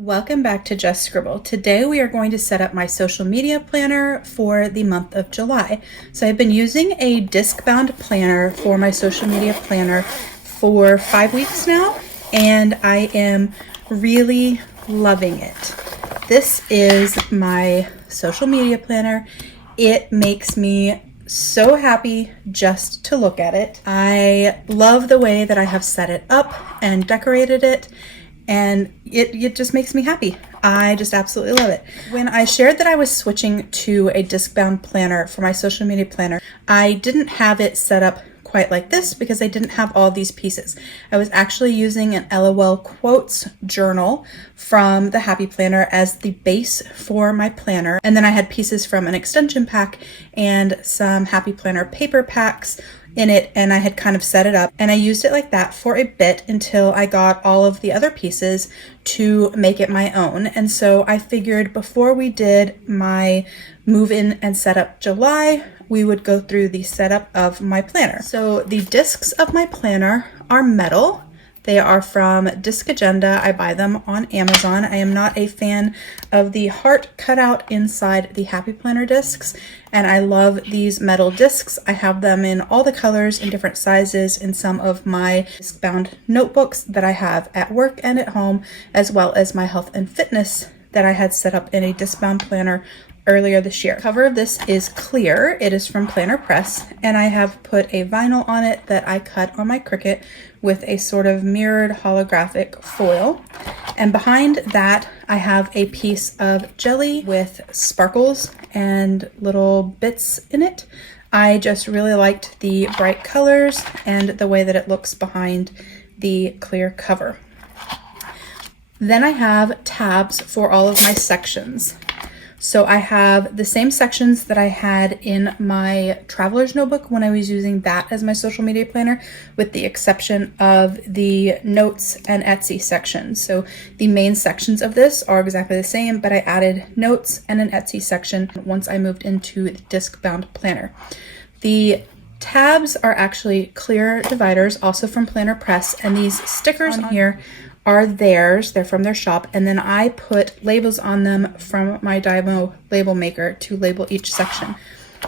Welcome back to Just Scribble. Today we are going to set up my social media planner for the month of July. So I've been using a disc-bound planner for my social media planner for 5 weeks now, and I am really loving it. This is my social media planner. It makes me so happy just to look at it. I love the way that I have set it up and decorated it, and it just makes me happy. I just absolutely love it. When I shared that I was switching to a disc-bound planner for my social media planner, I didn't have it set up quite like this because I didn't have all these pieces. I was actually using an LOL quotes journal from the Happy Planner as the base for my planner. And then I had pieces from an extension pack and some Happy Planner paper packs in it, and I had kind of set it up, and I used it like that for a bit until I got all of the other pieces to make it my own. And so I figured before we did my move in and set up July, we would go through the setup of my planner. So the discs of my planner are metal. They are from DiscAgenda. I buy them on Amazon. I am not a fan of the heart cutout inside the Happy Planner discs, and I love these metal discs. I have them in all the colors in different sizes in some of my disc-bound notebooks that I have at work and at home, as well as my health and fitness that I had set up in a disc-bound planner earlier this year. The cover of this is clear. It is from Planner Press, and I have put a vinyl on it that I cut on my Cricut with a sort of mirrored holographic foil. And behind that, I have a piece of jelly with sparkles and little bits in it. I just really liked the bright colors and the way that it looks behind the clear cover. Then I have tabs for all of my sections. So I have the same sections that I had in my traveler's notebook when I was using that as my social media planner, with the exception of the notes and Etsy sections. So the main sections of this are exactly the same, but I added notes and an Etsy section once I moved into the disc-bound planner. The tabs are actually clear dividers, also from Planner Press, and these stickers on here are theirs. They're from their shop, and then I put labels on them from my Dymo label maker to label each section.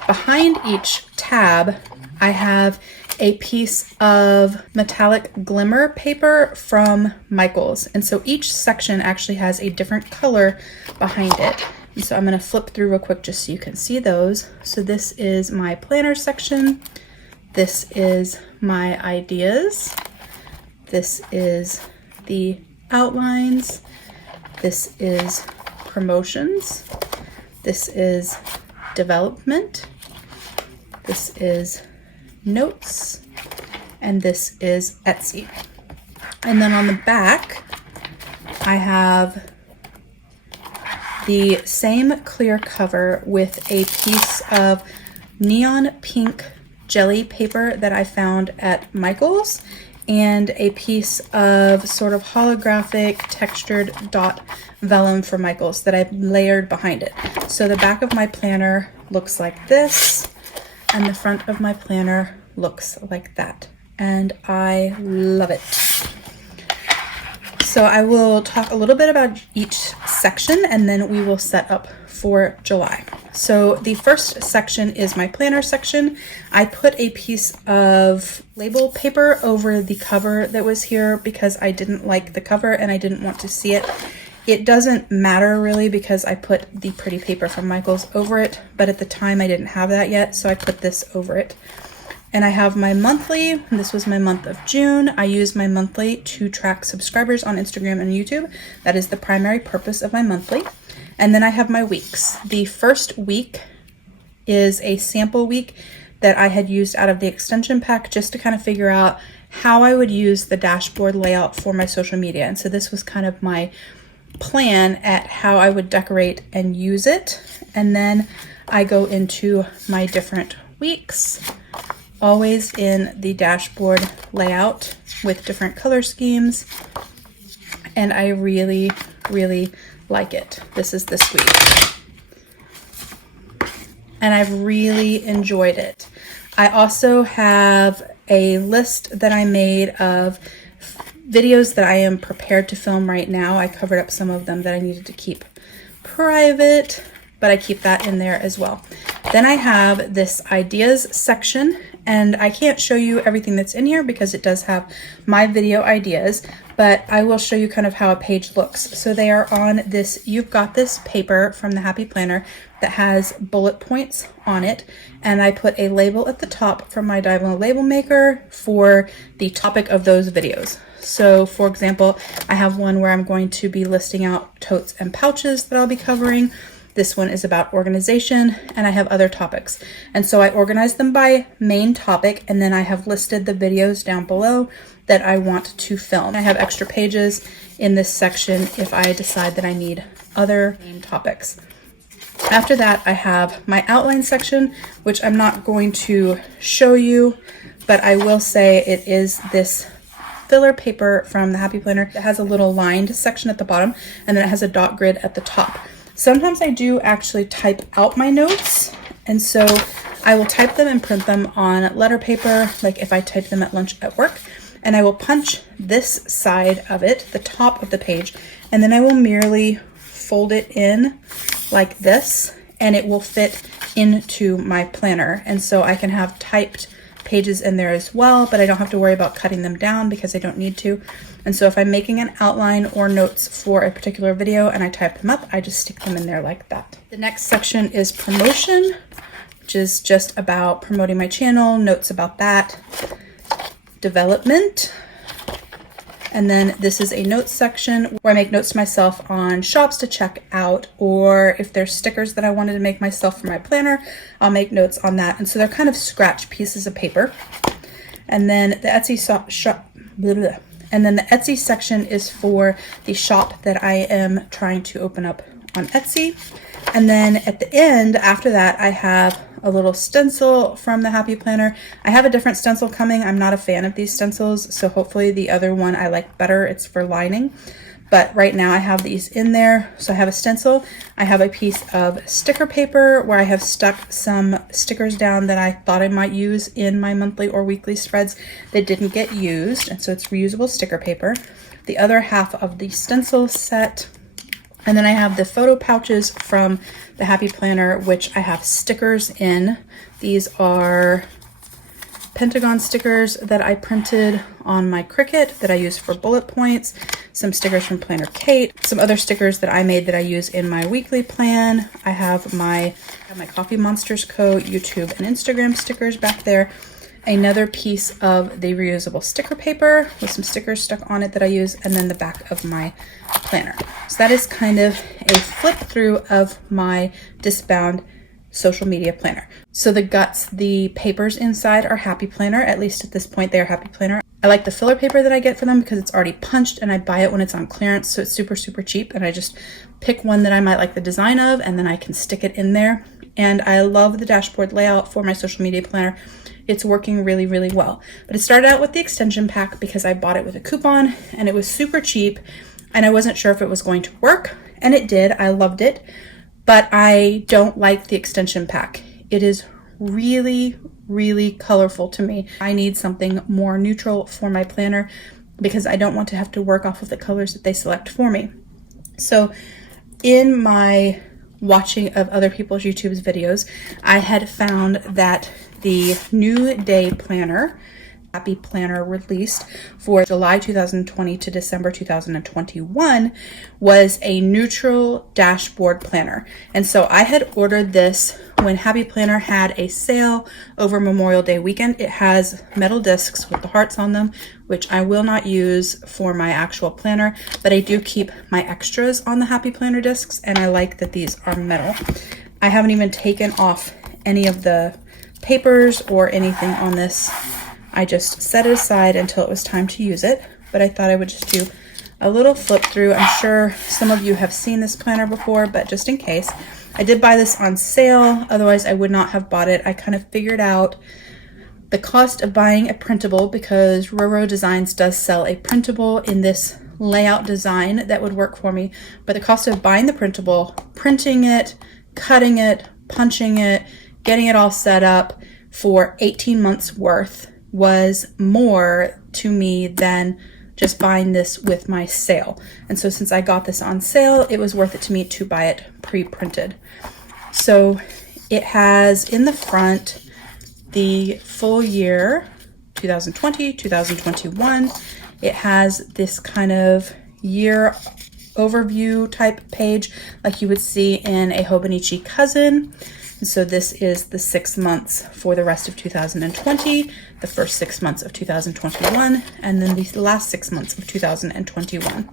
Behind each tab, I have a piece of metallic glimmer paper from Michaels, and so each section actually has a different color behind it. And so I'm going to flip through real quick just so you can see those. So this is my planner section. This is my ideas. This is the outlines. This is promotions. This is development. This is notes. And this is Etsy. And then on the back, I have the same clear cover with a piece of neon pink jelly paper that I found at Michaels, and a piece of sort of holographic textured dot vellum from Michaels that I layered behind it. So the back of my planner looks like this, and the front of my planner looks like that. And I love it. So I will talk a little bit about each section, and then we will set up for July. So the first section is my planner section. I put a piece of label paper over the cover that was here because I didn't like the cover and I didn't want to see it. It doesn't matter really because I put the pretty paper from Michaels over it, but at the time I didn't have that yet, so I put this over it. And I have my monthly. This was my month of June. I use my monthly to track subscribers on Instagram and YouTube. That is the primary purpose of my monthly. And then I have my weeks. The first week is a sample week that I had used out of the extension pack just to kind of figure out how I would use the dashboard layout for my social media. And so this was kind of my plan at how I would decorate and use it. And then I go into my different weeks, always in the dashboard layout with different color schemes. And I really, really like it. This is this week. And I've really enjoyed it. I also have a list that I made of videos that I am prepared to film right now. I covered up some of them that I needed to keep private, but I keep that in there as well. Then I have this ideas section, and I can't show you everything that's in here because it does have my video ideas, but I will show you kind of how a page looks. So they are on this You've Got This paper from the Happy Planner that has bullet points on it, and I put a label at the top from my diagonal label maker for the topic of those videos. So for example, I have one where I'm going to be listing out totes and pouches that I'll be covering. This one is about organization, and I have other topics. And so I organized them by main topic, and then I have listed the videos down below that I want to film. I have extra pages in this section if I decide that I need other main topics. After that, I have my outline section, which I'm not going to show you, but I will say it is this filler paper from the Happy Planner that has a little lined section at the bottom, and then it has a dot grid at the top. Sometimes I do actually type out my notes, and so I will type them and print them on letter paper, like if I type them at lunch at work, and I will punch this side of it, the top of the page, and then I will merely fold it in like this, and it will fit into my planner. And so I can have typed pages in there as well, but I don't have to worry about cutting them down because I don't need to. And so if I'm making an outline or notes for a particular video and I type them up, I just stick them in there like that. The next section is promotion, which is just about promoting my channel, notes about that, development. And then this is a notes section where I make notes to myself on shops to check out, or if there's stickers that I wanted to make myself for my planner, I'll make notes on that. And so they're kind of scratch pieces of paper. And then the Etsy the Etsy section is for the shop that I am trying to open up on Etsy. And then at the end, after that, I have a little stencil from the Happy Planner. I have a different stencil coming. I'm not a fan of these stencils, so hopefully the other one I like better. It's for lining. But right now I have these in there. So I have a stencil. I have a piece of sticker paper where I have stuck some stickers down that I thought I might use in my monthly or weekly spreads that didn't get used. And so it's reusable sticker paper. The other half of the stencil set. And then I have the photo pouches from the Happy Planner, which I have stickers in. These are Pentagon stickers that I printed on my Cricut that I use for bullet points, some stickers from Planner Kate, some other stickers that I made that I use in my weekly plan. I have my Coffee Monsters Co. YouTube and Instagram stickers back there. Another piece of the reusable sticker paper with some stickers stuck on it that I use, and then the back of my planner. So that is kind of a flip through of my disc-bound social media planner. So the guts, the papers inside are Happy Planner. At least at this point, they are Happy Planner. I like the filler paper that I get for them because it's already punched, and I buy it when it's on clearance, so it's super, super cheap. And I just pick one that I might like the design of, and then I can stick it in there. And I love the dashboard layout for my social media planner. It's working really, really well. But it started out with the extension pack because I bought it with a coupon, and it was super cheap, and I wasn't sure if it was going to work, and it did. I loved it, but I don't like the extension pack. It is really, really colorful to me. I need something more neutral for my planner because I don't want to have to work off of the colors that they select for me. So in my watching of other people's YouTube's videos, I had found that the New Day Planner, Happy Planner released for July 2020 to December 2021 was a neutral dashboard planner. And so I had ordered this when Happy Planner had a sale over Memorial Day weekend. It has metal discs with the hearts on them, which I will not use for my actual planner, but I do keep my extras on the Happy Planner discs, and I like that these are metal. I haven't even taken off any of the papers or anything on this. I just set it aside until it was time to use it, but I thought I would just do a little flip through. I'm sure some of you have seen this planner before, but just in case, I did buy this on sale. Otherwise, I would not have bought it. I kind of figured out the cost of buying a printable because Roro Designs does sell a printable in this layout design that would work for me, but the cost of buying the printable, printing it, cutting it, punching it, getting it all set up for 18 months worth was more to me than just buying this with my sale. And so since I got this on sale, it was worth it to me to buy it pre-printed. So it has in the front the full year 2020, 2021. It has this kind of year overview type page like you would see in a Hobonichi Cousin. And so this is the 6 months for the rest of 2020, the first 6 months of 2021, and then the last 6 months of 2021.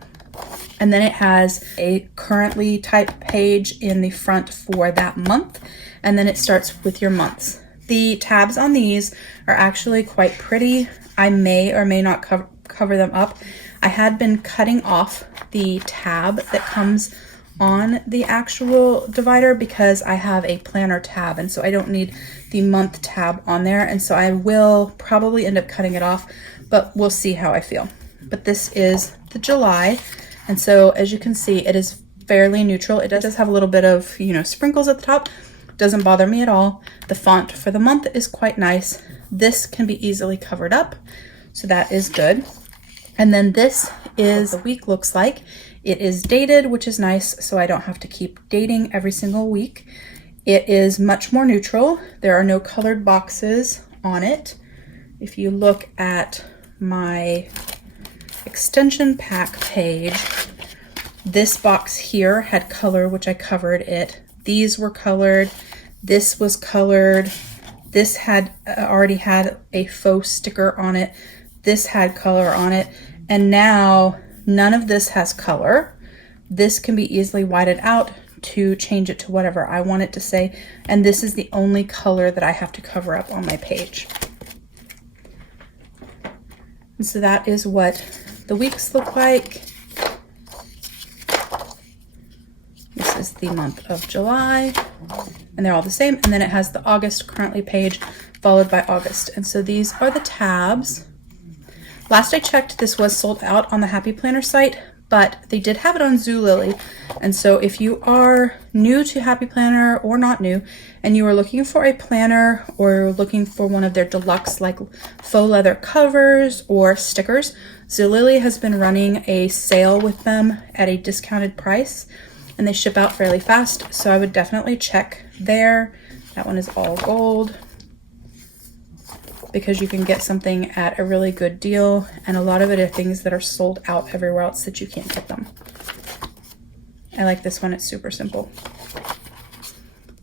And then it has a currently type page in the front for that month, and then it starts with your months. The tabs on these are actually quite pretty. I may or may not cover them up. I had been cutting off the tab that comes on the actual divider because I have a planner tab, and so I don't need the month tab on there, and so I will probably end up cutting it off, but we'll see how I feel. But this is the July, and so as you can see, it is fairly neutral. It does have a little bit of, you know, sprinkles at the top. Doesn't bother me at all. The font for the month is quite nice. This can be easily covered up, so that is good. And then this is what the week looks like. It is dated, which is nice, so I don't have to keep dating every single week. It is much more neutral. There are no colored boxes on it. If you look at my extension pack page, this box here had color, which I covered it. These were colored. This was colored. This had already had a faux sticker on it. This had color on it. And now none of this has color. This can be easily whited out to change it to whatever I want it to say. And this is the only color that I have to cover up on my page. And so that is what the weeks look like. This is the month of July, and they're all the same. And then it has the August currently page followed by August. And so these are the tabs. Last I checked, this was sold out on the Happy Planner site, but they did have it on Zulily. And so if you are new to Happy Planner or not new, and you are looking for a planner or looking for one of their deluxe like faux leather covers or stickers, Zulily has been running a sale with them at a discounted price, and they ship out fairly fast. So I would definitely check there. That one is all gold, because you can get something at a really good deal, and a lot of it are things that are sold out everywhere else that you can't get them. I like this one, it's super simple.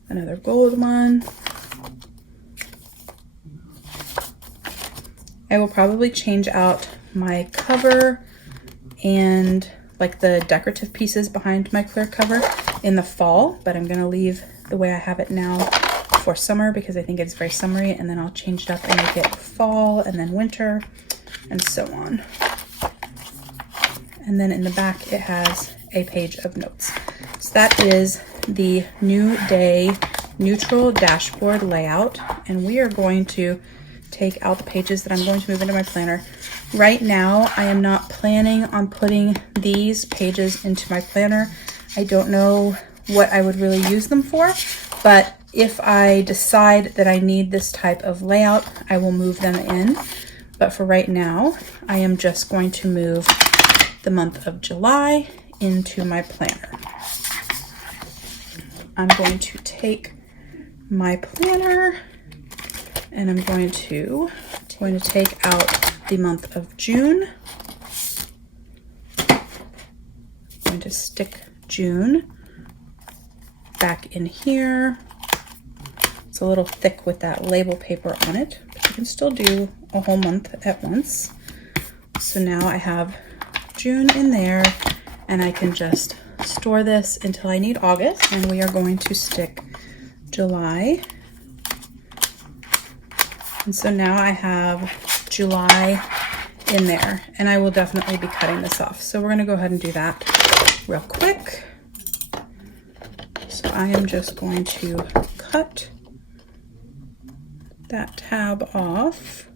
Another gold one. I will probably change out my cover and like the decorative pieces behind my clear cover in the fall, but I'm gonna leave the way I have it now for summer because I think it's very summery, and then I'll change it up and make it fall and then winter and so on. And then in the back it has a page of notes. So that is the New Day neutral dashboard layout, and we are going to take out the pages that I'm going to move into my planner. Right now I am not planning on putting these pages into my planner. I don't know what I would really use them for, but if I decide that I need this type of layout, I will move them in. But for right now, I am just going to move the month of July into my planner. I'm going to take my planner and I'm going to take out the month of June. I'm going to stick June back in here. It's a little thick with that label paper on it, but you can still do a whole month at once. So now I have June in there, and I can just store this until I need August, and we are going to stick July. And so now I have July in there, and I will definitely be cutting this off. So we're gonna go ahead and do that real quick. So I am just going to cut that tab off.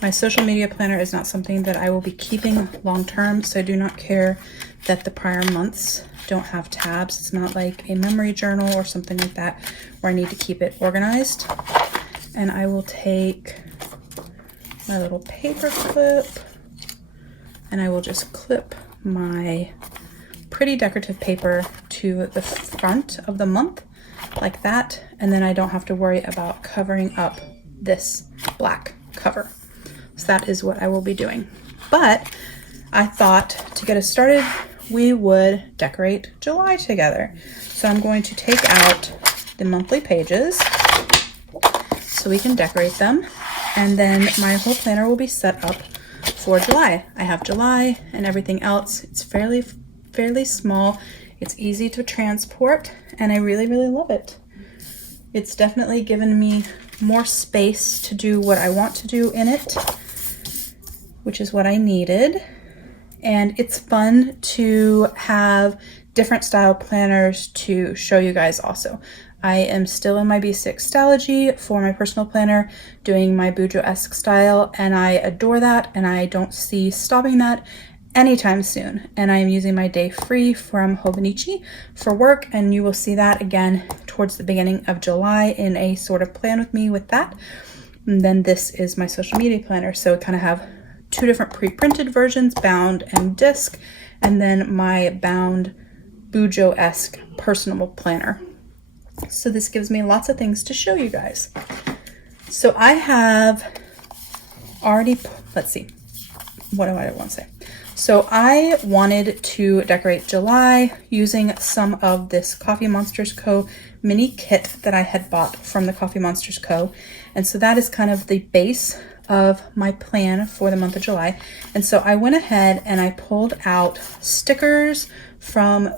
My social media planner is not something that I will be keeping long term, so I do not care that the prior months don't have tabs. It's not like a memory journal or something like that where I need to keep it organized. And I will take my little paper clip and I will just clip my pretty decorative paper to the front of the month like that, and then I don't have to worry about covering up this black cover. So that is what I will be doing. But I thought to get us started, we would decorate July together. So I'm going to take out the monthly pages so we can decorate them, and then my whole planner will be set up for July. I have July and everything else. It's fairly small. It's easy to transport, and I really love it. It's definitely given me more space to do what I want to do in it, which is what I needed. And it's fun to have different style planners to show you guys also. I am still in my B6 Stylogy for my personal planner, doing my Bujo-esque style, and I adore that, and I don't see stopping that anytime soon. And I am using my day free from Hobonichi for work, and you will see that again towards the beginning of July in a sort of plan with me with that. And then this is my social media planner, so I kind of have two different pre-printed versions, bound and disc, and then my bound Bujo-esque personal planner. So this gives me lots of things to show you guys. So I have already, let's see, what do I want to say? So I wanted to decorate July using some of this Coffee Monsters Co. mini kit that I had bought from the Coffee Monsters Co. And so that is kind of the base of my plan for the month of July. And so I went ahead and I pulled out stickers from,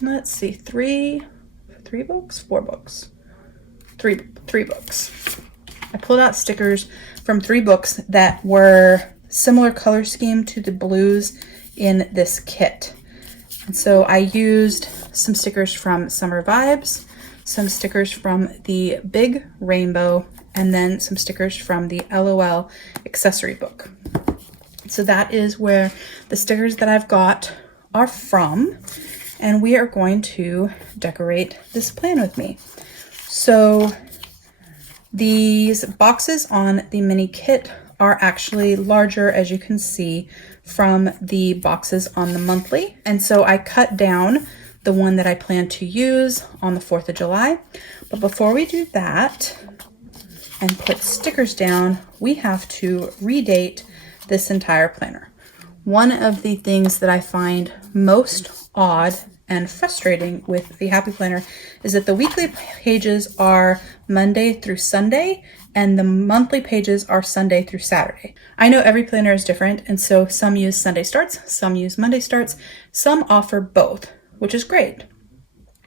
let's see, three books. I pulled out stickers from 3 books that were similar color scheme to the blues in this kit. And so I used some stickers from Summer Vibes, some stickers from the Big Rainbow, and then some stickers from the LOL accessory book. So that is where the stickers that I've got are from, and we are going to decorate this plan with me. So these boxes on the mini kit are actually larger, as you can see, from the boxes on the monthly. And so I cut down the one that I plan to use on the 4th of July. But before we do that and put stickers down, we have to redate this entire planner. One of the things that I find most odd and frustrating with the Happy Planner is that the weekly pages are Monday through Sunday and the monthly pages are Sunday through Saturday. I know every planner is different, and so some use Sunday starts, some use Monday starts, some offer both, which is great.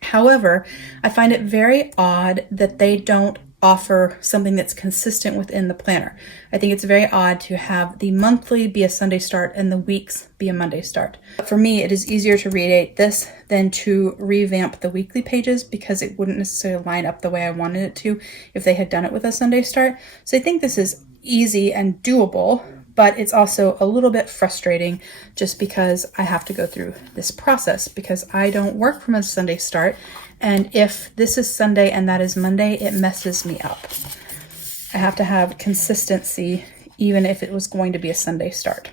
However, I find it very odd that they don't offer something that's consistent within the planner. I think it's very odd to have the monthly be a Sunday start and the weeks be a Monday start. For me, it is easier to redate this than to revamp the weekly pages because it wouldn't necessarily line up the way I wanted it to if they had done it with a Sunday start. So I think this is easy and doable, but it's also a little bit frustrating just because I have to go through this process because I don't work from a Sunday start. And if this is Sunday and that is Monday, it messes me up. I have to have consistency even if it was going to be a Sunday start.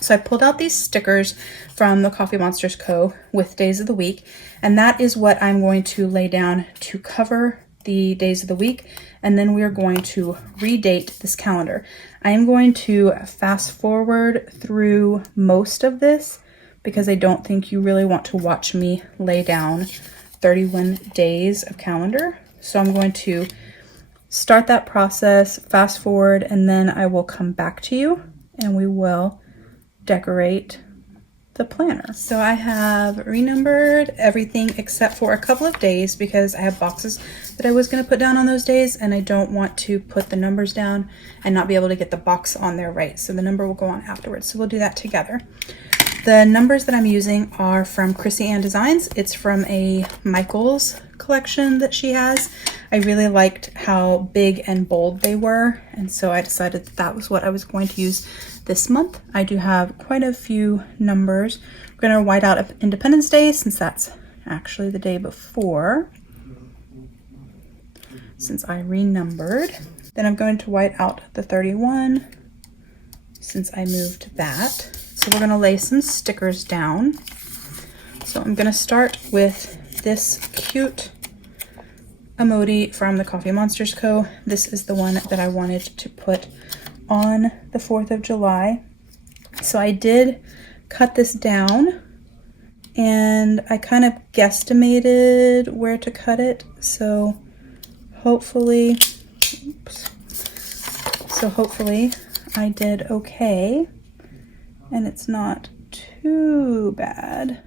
So I pulled out these stickers from the Coffee Monsters Co. with days of the week, and that is what I'm going to lay down to cover the days of the week, and then we are going to redate this calendar. I am going to fast forward through most of this because I don't think you really want to watch me lay down 31 days of calendar. So I'm going to start that process, fast forward, and then I will come back to you and we will decorate the planner. So I have renumbered everything except for a couple of days because I have boxes that I was going to put down on those days and I don't want to put the numbers down and not be able to get the box on there right. So the number will go on afterwards. So we'll do that together. The numbers that I'm using are from Chrissy Ann Designs. It's from a Michaels collection that she has. I really liked how big and bold they were, and so I decided that was what I was going to use this month. I do have quite a few numbers We're going to white out Independence Day since that's actually the day before, since I renumbered. Then I'm going to white out the 31 since I moved that. So we're going to lay some stickers down. So I'm going to start with this cute emoji from the Coffee Monsters Co. This is the one that I wanted to put on the 4th of July. So I did cut this down and I kind of guesstimated where to cut it. So hopefully, I did okay and it's not too bad.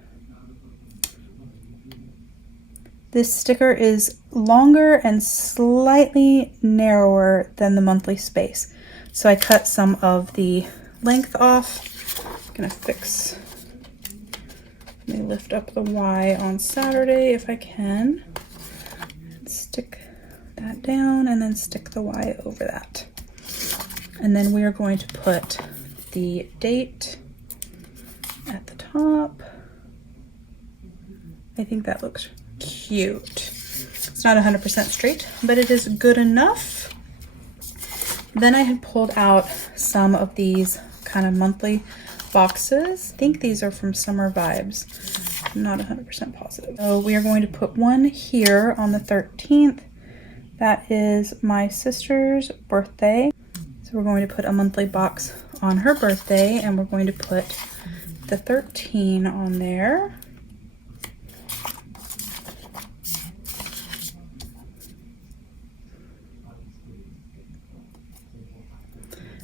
This sticker is longer and slightly narrower than the monthly space. So I cut some of the length off. I'm gonna let me lift up the Y on Saturday if I can. Stick that down and then stick the Y over that. And then we are going to put the date at the top. I think that looks cute. It's not 100% straight, but it is good enough. Then I had pulled out some of these kind of monthly boxes. I think these are from Summer Vibes. I'm not 100% positive. So we are going to put one here on the 13th. That is my sister's birthday. So we're going to put a monthly box on her birthday and we're going to put the 13 on there.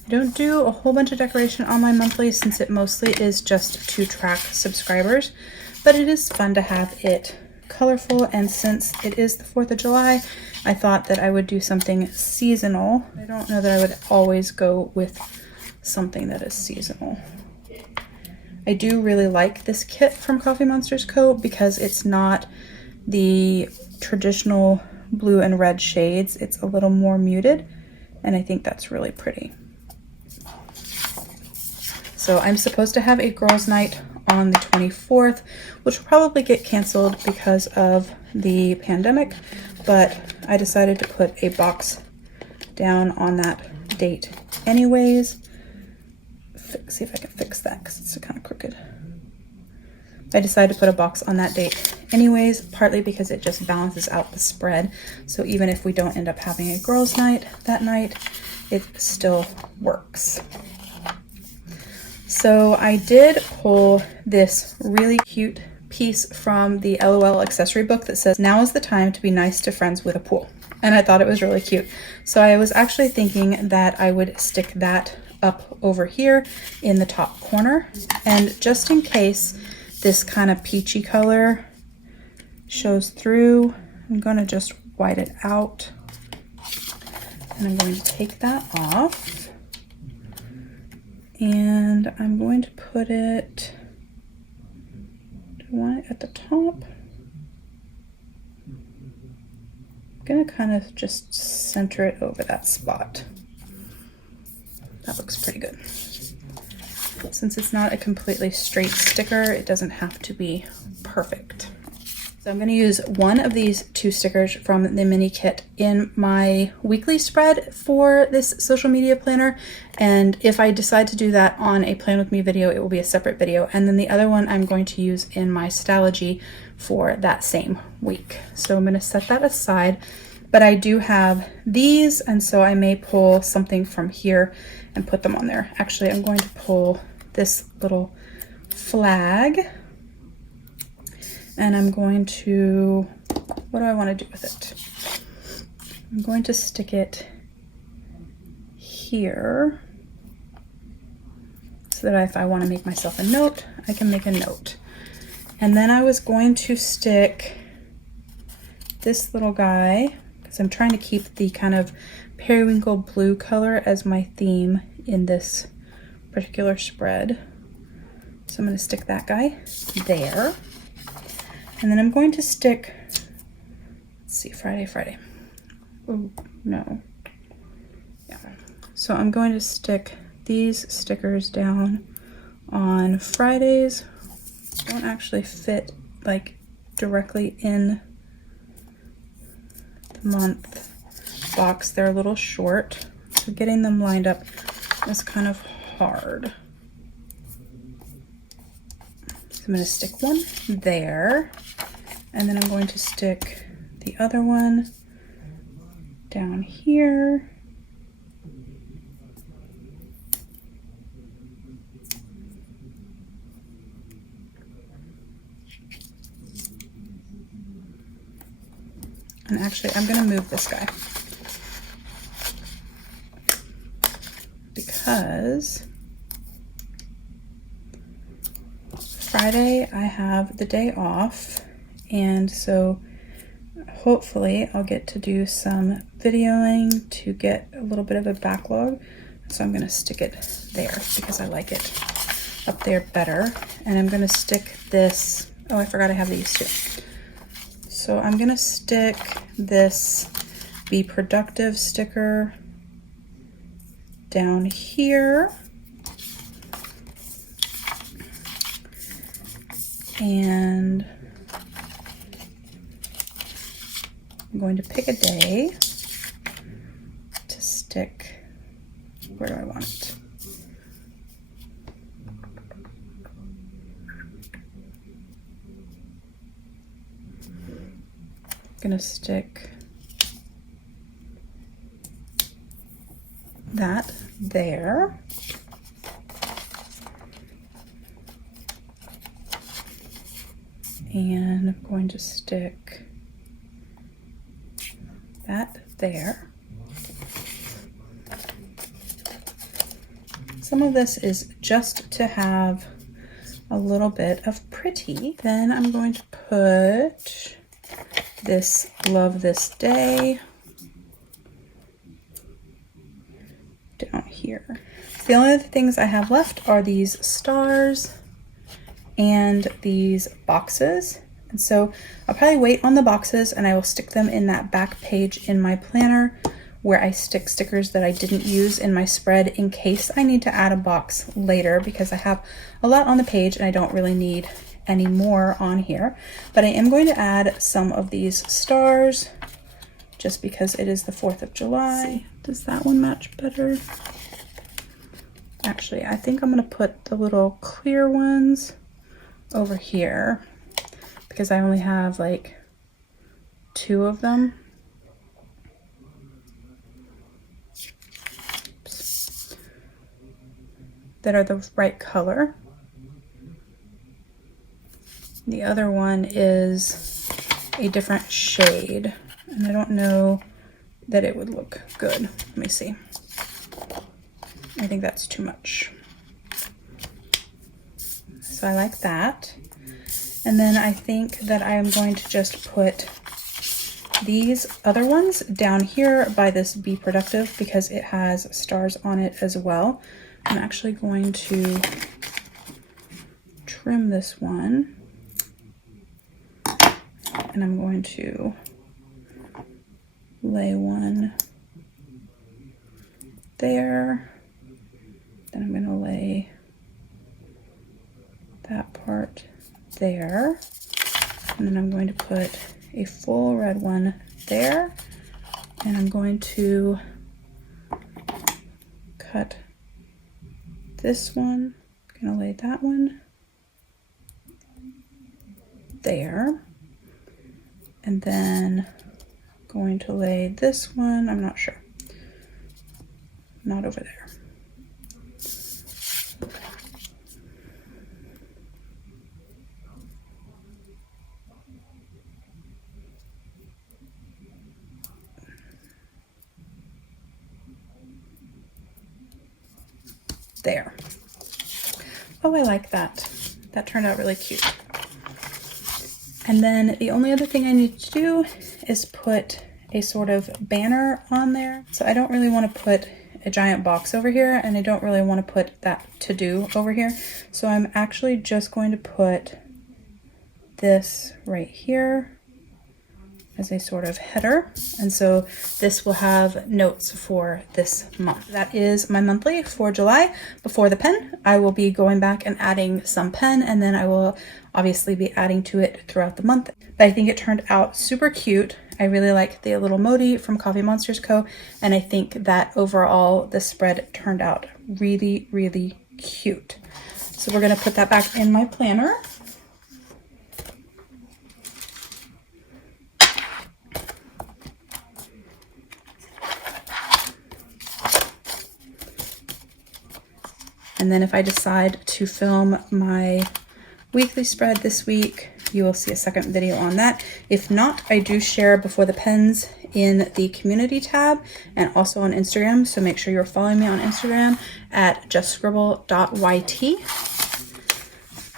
I don't do a whole bunch of decoration on my monthly since it mostly is just to track subscribers, but it is fun to have it colorful, and since it is the 4th of July, I thought that I would do something seasonal. I don't know that I would always go with something that is seasonal. I do really like this kit from Coffee Monsters Co. because it's not the traditional blue and red shades. It's a little more muted, and I think that's really pretty. So I'm supposed to have a girls' night on the 24th, which will probably get canceled because of the pandemic, but I decided to put a box down on that date anyways. See if I can fix that because it's kind of crooked. I decided to put a box on that date anyways, partly because it just balances out the spread. So even if we don't end up having a girls' night that night, it still works. So I did pull this really cute piece from the LOL accessory book that says, "Now is the time to be nice to friends with a pool." And I thought it was really cute. So I was actually thinking that I would stick that up over here in the top corner. And just in case this kind of peachy color shows through, I'm going to just white it out. And I'm going to take that off. And I'm going to put it, do I want it at the top? I'm going to kind of just center it over that spot. That looks pretty good. Since it's not a completely straight sticker, it doesn't have to be perfect. So I'm going to use one of these two stickers from the mini kit in my weekly spread for this social media planner. And if I decide to do that on a Plan With Me video, it will be a separate video. And then the other one I'm going to use in my Stylogy for that same week. So I'm going to set that aside. But I do have these, and so I may pull something from here and put them on there. Actually, I'm going to pull this little flag. And I'm going to, what do I want to do with it? I'm going to stick it here so that if I want to make myself a note, I can make a note. And then I was going to stick this little guy, because I'm trying to keep the kind of periwinkle blue color as my theme in this particular spread. So I'm going to stick that guy there. And then I'm going to stick, let's see, Friday. Oh, no. Yeah. So I'm going to stick these stickers down on Fridays. don't actually fit like directly in the month box. They're a little short, so getting them lined up is kind of hard. So I'm going to stick one there, and then I'm going to stick the other one down here. And actually, I'm going to move this guy because Friday I have the day off, and so hopefully I'll get to do some videoing to get a little bit of a backlog. So I'm going to stick it there because I like it up there better. And I'm going to stick this, oh, I forgot I have these too. So I'm going to stick this Be Productive sticker down here. And I'm going to pick a day to stick. Where do I want it? I'm going to stick that there. And I'm going to stick that there. Some of this is just to have a little bit of pretty. Then I'm going to put this Love This Day down here. So the only other things I have left are these stars and these boxes. And so I'll probably wait on the boxes, and I will stick them in that back page in my planner where I stick stickers that I didn't use in my spread in case I need to add a box later, because I have a lot on the page and I don't really need any more on here. But I am going to add some of these stars just because it is the 4th of July. Does that one match better? Actually, I think I'm going to put the little clear ones over here because I only have like 2 of them. Oops. That are the right color. The other one is a different shade, and I don't know that it would look good. Let me see. I think that's too much. So I like that. And then I think that I am going to just put these other ones down here by this Be Productive because it has stars on it as well. I'm actually going to trim this one. And I'm going to lay one there. Then I'm going to lay that part there. And then I'm going to put a full red one there. And I'm going to cut this one. I'm going to lay that one there. And then going to lay this one, I'm not sure. Not over there. There. Oh, I like that. That turned out really cute. And then the only other thing I need to do is put a sort of banner on there. So I don't really want to put a giant box over here, and I don't really want to put that to do over here. So I'm actually just going to put this right here as a sort of header. And so this will have notes for this month. That is my monthly for July. Before the pen, I will be going back and adding some pen, and then I will obviously be adding to it throughout the month. But I think it turned out super cute. I really like the little Modi from Coffee Monsters Co. And I think that overall the spread turned out really, really cute. So we're going to put that back in my planner. And then if I decide to film my weekly spread this week, you will see a second video on that. If not, I do share before the pens in the community tab and also on Instagram. So make sure you're following me on Instagram at justscribble.yt.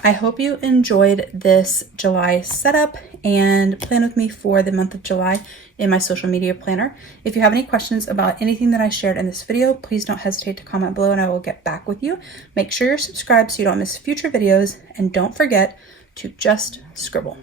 I hope you enjoyed this July setup and plan with me for the month of July in my social media planner. If you have any questions about anything that I shared in this video, please don't hesitate to comment below and I will get back with you. Make sure you're subscribed so you don't miss future videos, and don't forget to just scribble.